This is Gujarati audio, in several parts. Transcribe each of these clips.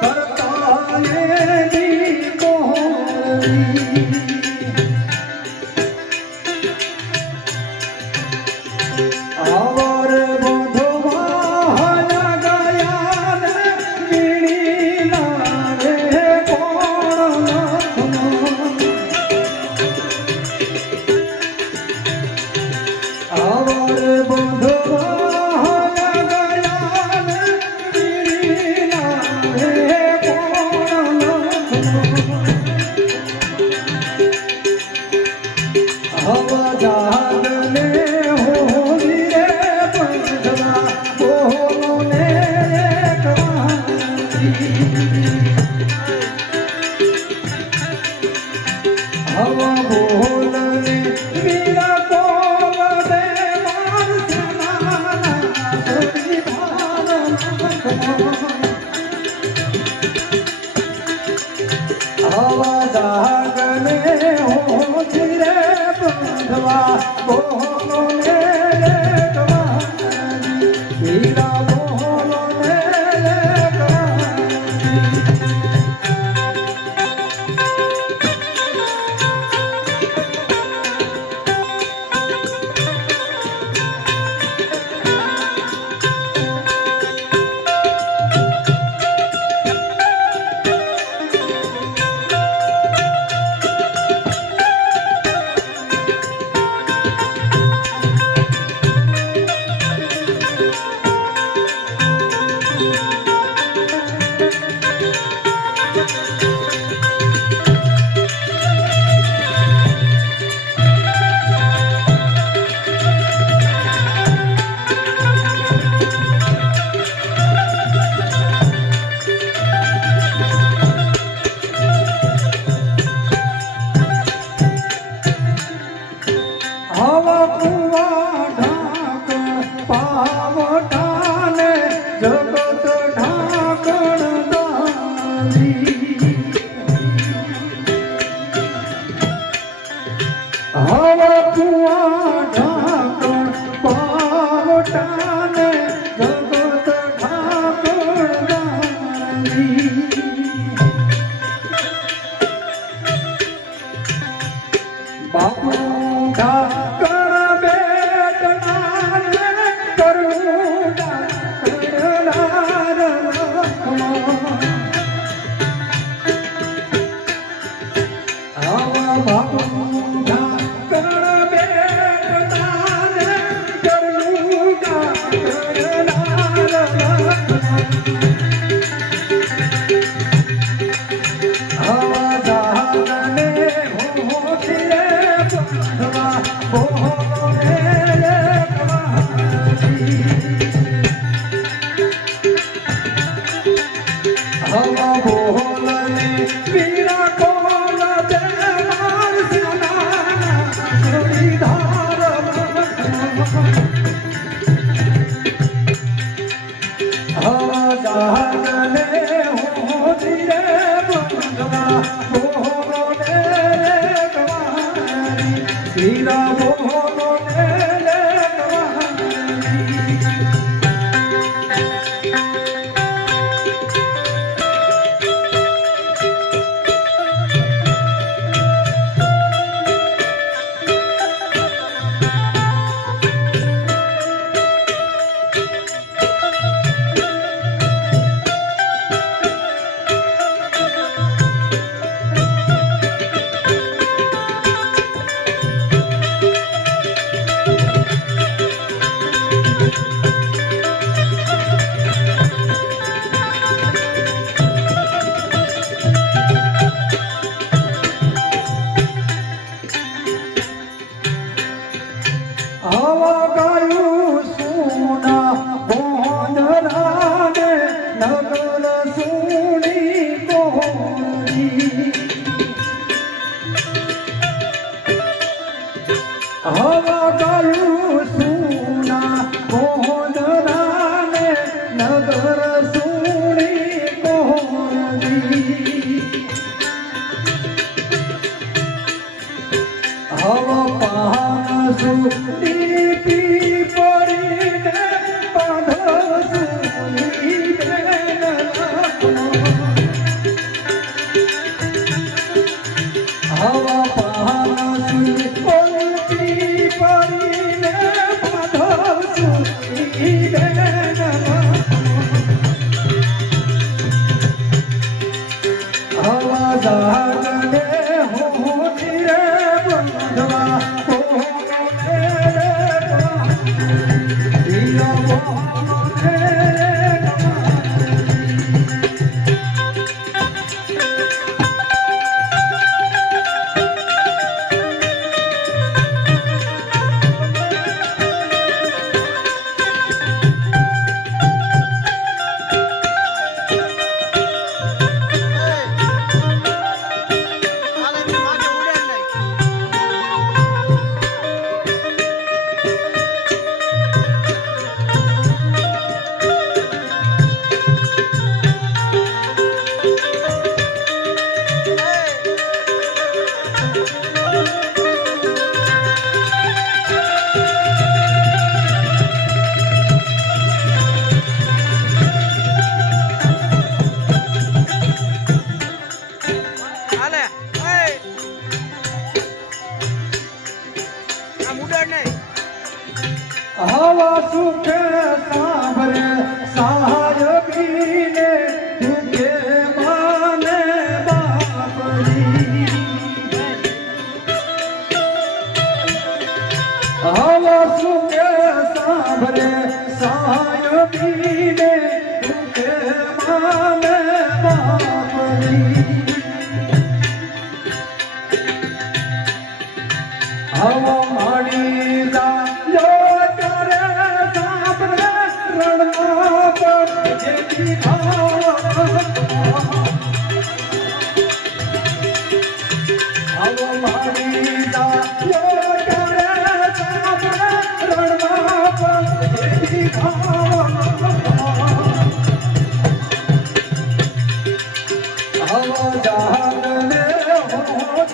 કરતા હવા જાગને ધીરે બંધવા હવા કુવા પાવટાને હવા પહાડ da આવો સુખ સાંભળે સહાયકીને તુકે માને બાપરી. આવો સુખ સાંભળે સહાયકીને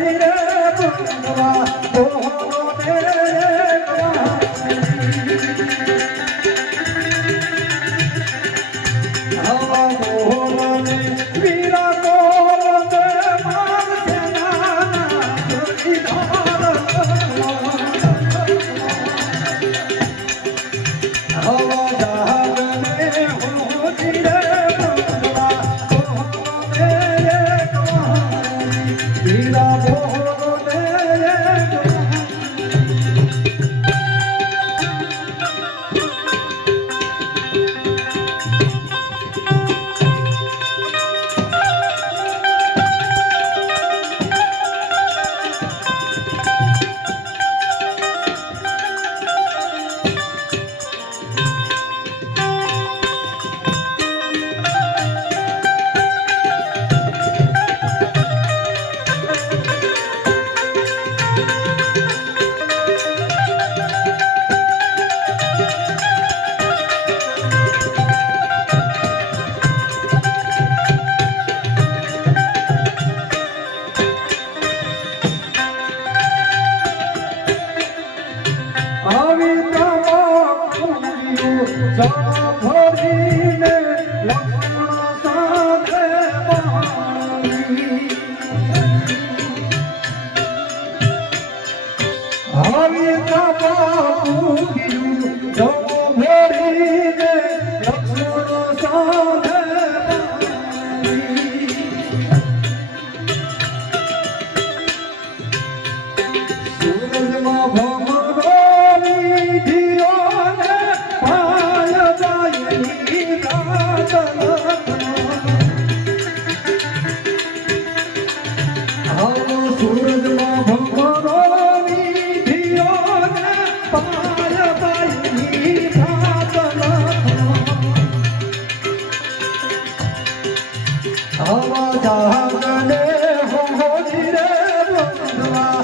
Hallelujah. હવા જાગને હોરી રે બંધવા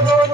go, go, go.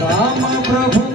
రామ ప్రభు